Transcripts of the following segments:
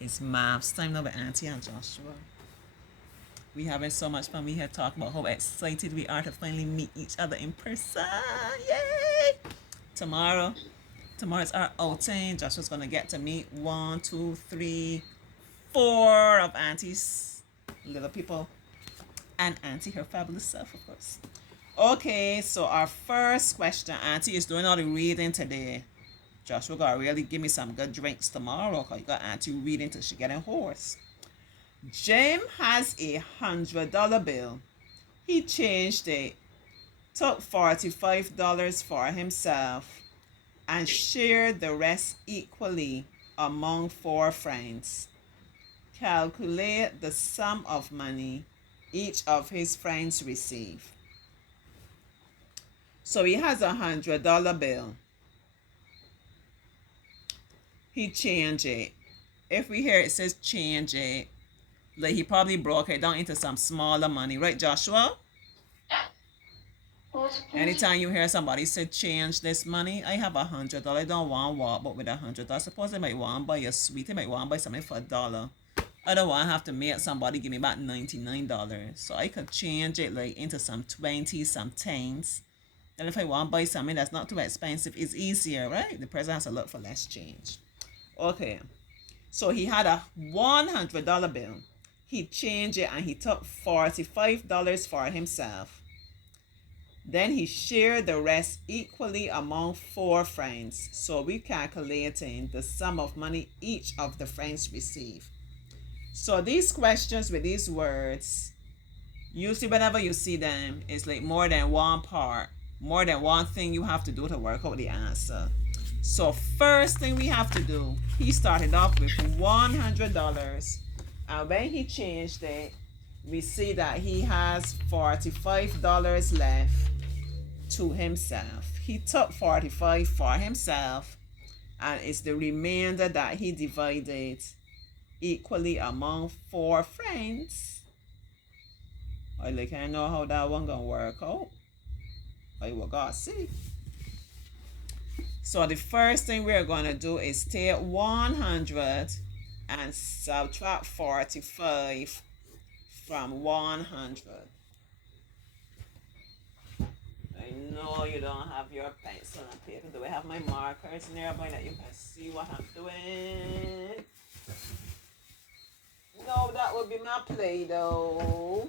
It's maths time now with Auntie and Joshua. We having so much fun. We had talked about how excited we are to finally meet each other in person. Yay! Tomorrow. Tomorrow's our outing. Joshua's gonna get to meet one, two, three, four of Auntie's little people. And Auntie, her fabulous self, of course. Okay, so our first question. Auntie is doing all the reading today. Joshua gotta really give me some good drinks tomorrow because you got Auntie reading till she getting hoarse. Jim has $100 bill. He changed it, took $45 for himself, and shared the rest equally among four friends. Calculate the sum of money each of his friends received. So he has $100 bill. He changed it. If we hear it says change it, like he probably broke it down into some smaller money, right, Joshua? Anytime you hear somebody say change this money, I have $100. I don't want what, but with $100, suppose I might want to buy a sweet. I might want to buy something for $1. I don't want to have to make somebody give me about $99. So I could change it like into some 20s, some 10s. Then if I want to buy something that's not too expensive, it's easier, right? The person has to look for less change. Okay. So he had a $100 bill. He changed it and he took $45 for himself. Then he shared the rest equally among four friends. So we're calculating the sum of money each of the friends received. So these questions with these words, usually whenever you see them, it's like more than one part, more than one thing you have to do to work out the answer. So first thing we have to do, he started off with $100. And when he changed it, we see that he has $45 left to himself. He took 45 for himself, and it's the remainder that he divided equally among four friends. I like I know how that one gonna work out. I will gotta see. So the first thing we're gonna do is take 100 and subtract 45 from 100. I know you don't have your pencil and paper. Do I have my markers nearby that you can see what I'm doing? No, that would be my Play-Doh.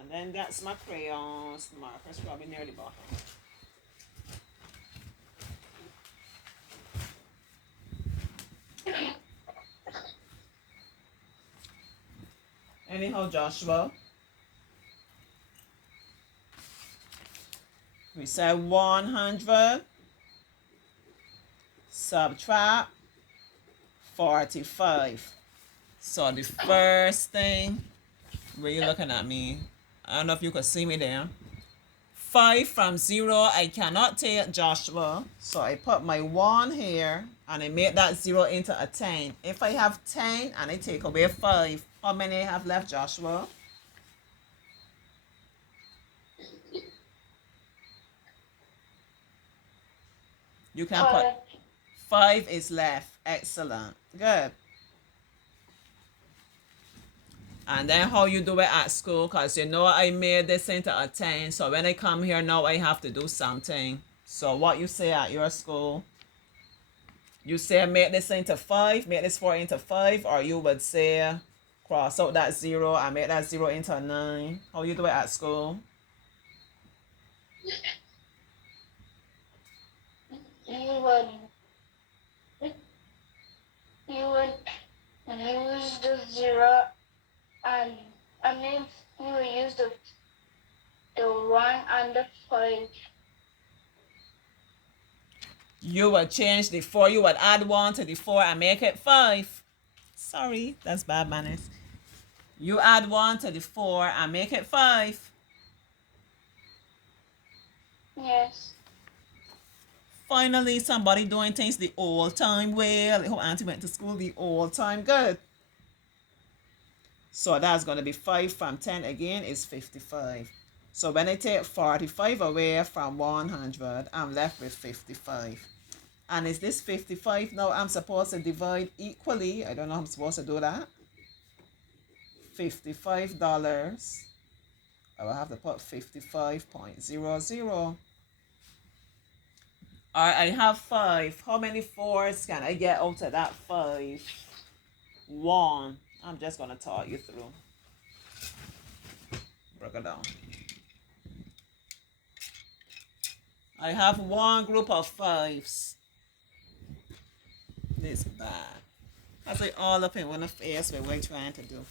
And then that's my crayons. The markers probably near the bottom. Anyhow, Joshua, we said 100 subtract 45. So the first thing, where you looking at me? I don't know if you could see me there. 5 from 0, I cannot take, Joshua. So I put my 1 here and I make that 0 into a 10. If I have 10 and I take away 5, how many I have left, Joshua? You can put 5 is left. Excellent. Good. And then how you do it at school, because you know I made this into a 10. So when I come here now, I have to do something. So what you say at your school? You say make this into 5, make this 4 into 5, or you would say cross out that 0 and make that 0 into a 9. How you do it at school? You would use the 0 and you will use the 1 and the 5. You would change the 4. You would add 1 to the 4 and make it 5. Sorry, that's bad manners. You add 1 to the 4 and make it 5. Yes. Finally, somebody doing things the old time way. Like how Auntie went to school the old time. Good. So that's going to be 5 from 10 again is 55. So when I take 45 away from 100, I'm left with 55. And is this 55 now I'm supposed to divide equally? I don't know how I'm supposed to do that. $55. I will have to put 55.00. Alright, I have 5. How many 4s can I get out of that 5? 1. I'm just going to talk you through. Break it down. I have one group of 5s. This bad. That's like all up in one face with what I'm trying to do.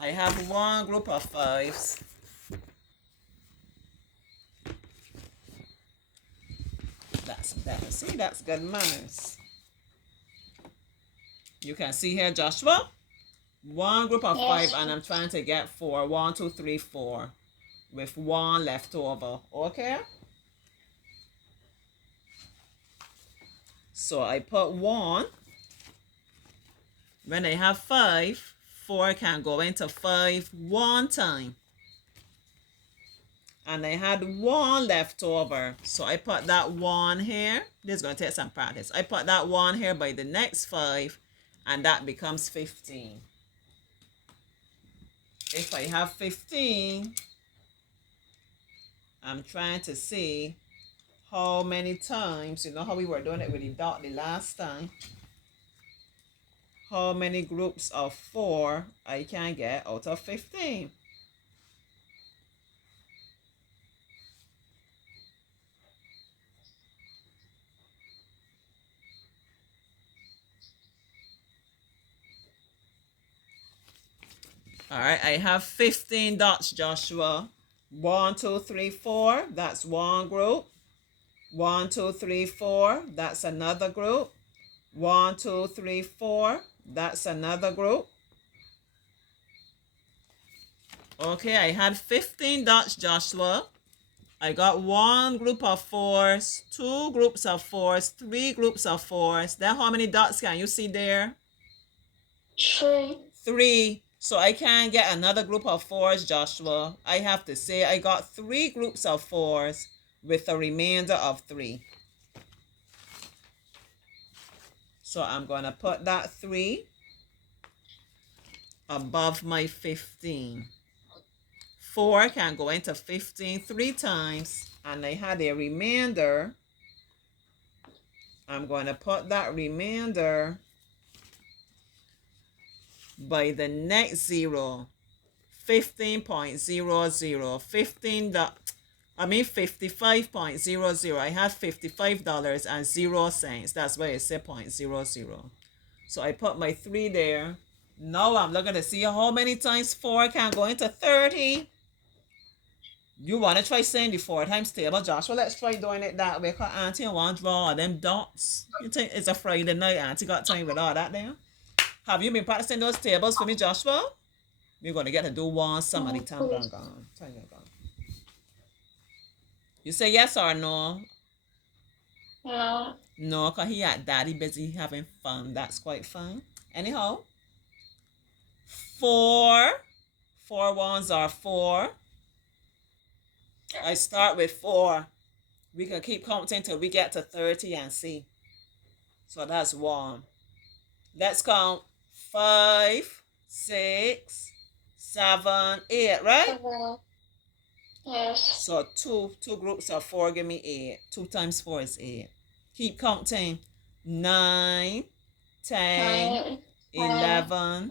I have one group of 5s. That's better. See, that's good manners. You can see here, Joshua. One group of 5, and I'm trying to get 4. 1, 2, 3, 4. With 1 left over. Okay? So I put 1. When I have 5, 4 can go into 5 one time. And I had 1 left over. So I put that 1 here. This is going to take some practice. I put that 1 here by the next 5. And that becomes 15. If I have 15, I'm trying to see how many times, you know how we were doing it with the dot the last time, how many groups of 4 I can get out of 15. All right, I have 15 dots, Joshua. 1, 2, 3, 4. That's one group. 1, 2, 3, 4. That's another group. 1, 2, 3, 4. That's another group. Okay, I had 15 dots, Joshua. I got 1 group of 4s, 2 groups of 4s, 3 groups of 4s. Then how many dots can you see there? 3. 3. So I can't get another group of 4s, Joshua. I have to say I got 3 groups of 4s with a remainder of 3. So I'm going to put that 3 above my 15. 4 can go into 15 3 times, and I had a remainder. I'm going to put that remainder by the next 0. 15.00. 55.00. I have $55.00. That's why it said 0.00. So I put my 3 there. Now I'm looking to see how many times 4 can go into 30. You want to try saying the 4 times table, Joshua? Let's try doing it that way. Because Auntie want to draw all them dots. You think it's a Friday night, Auntie got time with all that there? Have you been practicing those tables for me, Joshua? We're going to get to do one some of the time gone. You say yes or no? No. No, because he had daddy busy having fun. That's quite fun. Anyhow, 4. 4 ones are 4. I start with 4. We can keep counting till we get to 30 and see. So that's 1. Let's count 5, 6, 7, 8, right? Yes. So two groups of 4 give me 8. 2 times 4 is 8. Keep counting. 9, 10, 11,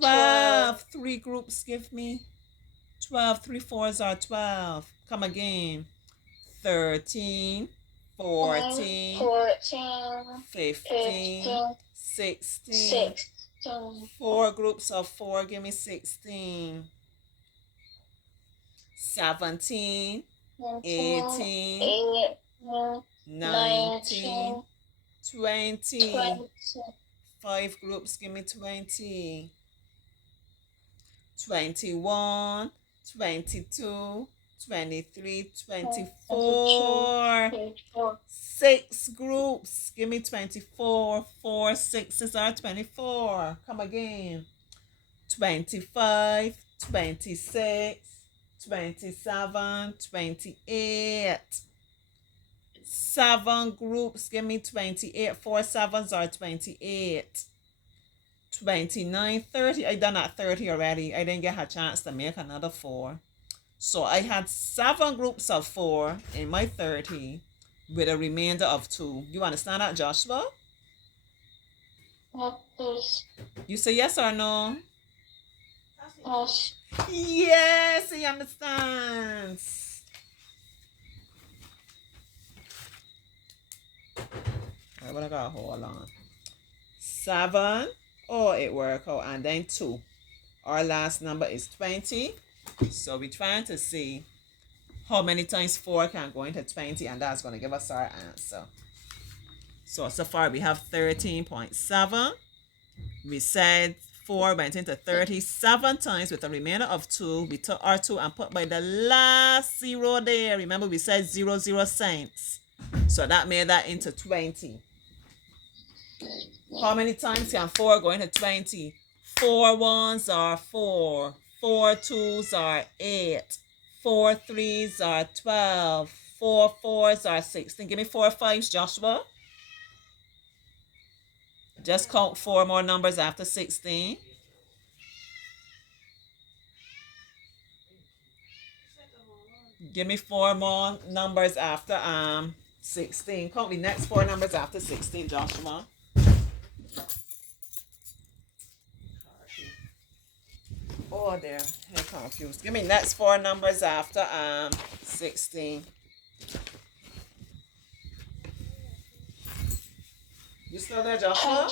12. 3 groups give me 12. 3 4s are 12. Come again. 13, 14, 15, 16. 4 groups of 4 give me 16. 17, 18, 19, 20. 5 groups give me 20. 21, 22, 23, 24. 6 groups give me 24. 4 6s are 24. Come again. 25, 26, 27, 28. 7 groups give me 28. 4 sevens are 28. 29, 30. I done at 30 already. I didn't get a chance to make another 4. So I had 7 groups of 4 in my 30 with a remainder of 2. You understand that, Joshua? Yes. You say yes or no? Yes. Yes, he understands. Alright, what I got? Hold on. 7. Oh, it worked out. And then 2. Our last number is 20. So we're trying to see how many times 4 can go into 20, and that's going to give us our answer. So far we have 13.7. We said 4 went into 37 times with a remainder of 2. We took our 2 and put by the last 0 there. Remember we said 0 cents. So that made that into 20. How many times can 4 go into 20? 4 ones are 4. 4 twos are 8. 4 threes are 12. 4 fours are 16. Give me 4 fives, Joshua. Just count 4 more numbers after 16. Give me 4 more numbers after 16. Count the next 4 numbers after 16, Joshua. Oh, there. I'm confused. Give me next 4 numbers after 16. You still there, Joshua?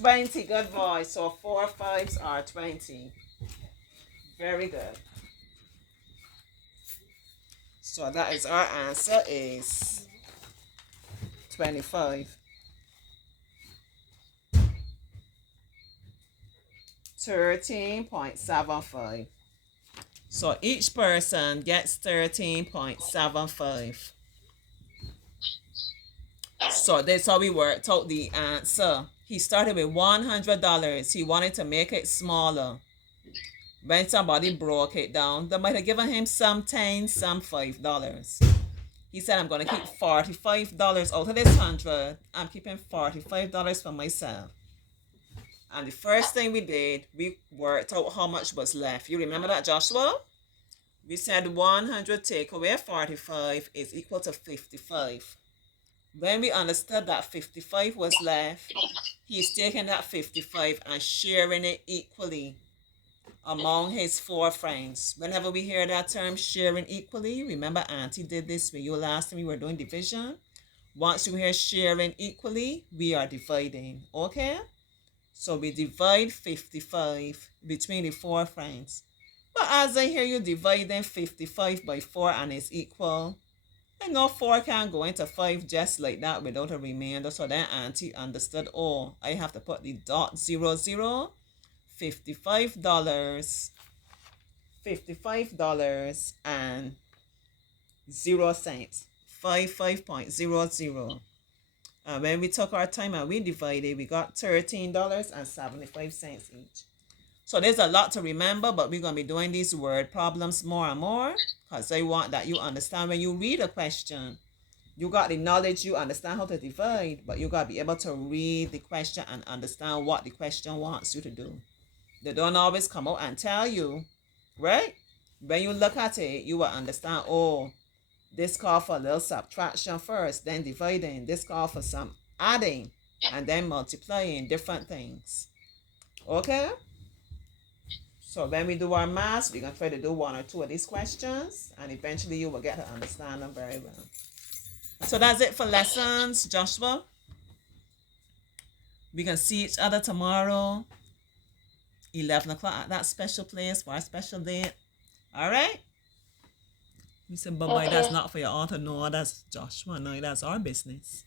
20. Good boy. So 4 fives are 20. Very good. So that is our answer is 25. 13.75. So each person gets 13.75. So that's how we worked out the answer. He started with $100. He wanted to make it smaller. When somebody broke it down, they might have given him some $10, some $5. He said, I'm going to keep $45 out of this 100. I'm keeping $45 for myself. And the first thing we did, we worked out how much was left. You remember that, Joshua? We said 100 take away 45 is equal to 55. When we understood that 55 was left, he's taking that 55 and sharing it equally among his 4 friends. Whenever we hear that term, sharing equally, remember Auntie did this with you last time we were doing division. Once you hear sharing equally, we are dividing, okay? So we divide 55 between the 4 friends. But as I hear you dividing 55 by 4 and it's equal, I know 4 can't go into 5 just like that without a remainder. So then Auntie understood, oh, I have to put the dot 00, $55, $55 and 0 cents, 55.00. And when we took our time and we divided, we got $13.75 each. So there's a lot to remember, but we're going to be doing these word problems more and more because I want that you understand when you read a question. You got the knowledge, you understand how to divide, but you got to be able to read the question and understand what the question wants you to do. They don't always come out and tell you, right? When you look at it, you will understand, oh, this call for a little subtraction first, then dividing. This call for some adding, and then multiplying different things. Okay? So when we do our math, we're going to try to do 1 or 2 of these questions, and eventually you will get to understand them very well. So that's it for lessons, Joshua. We can see each other tomorrow, 11 o'clock at that special place for our special date. All right? You said, bye-bye, that's not for your aunt. No, that's Joshua. No, that's our business.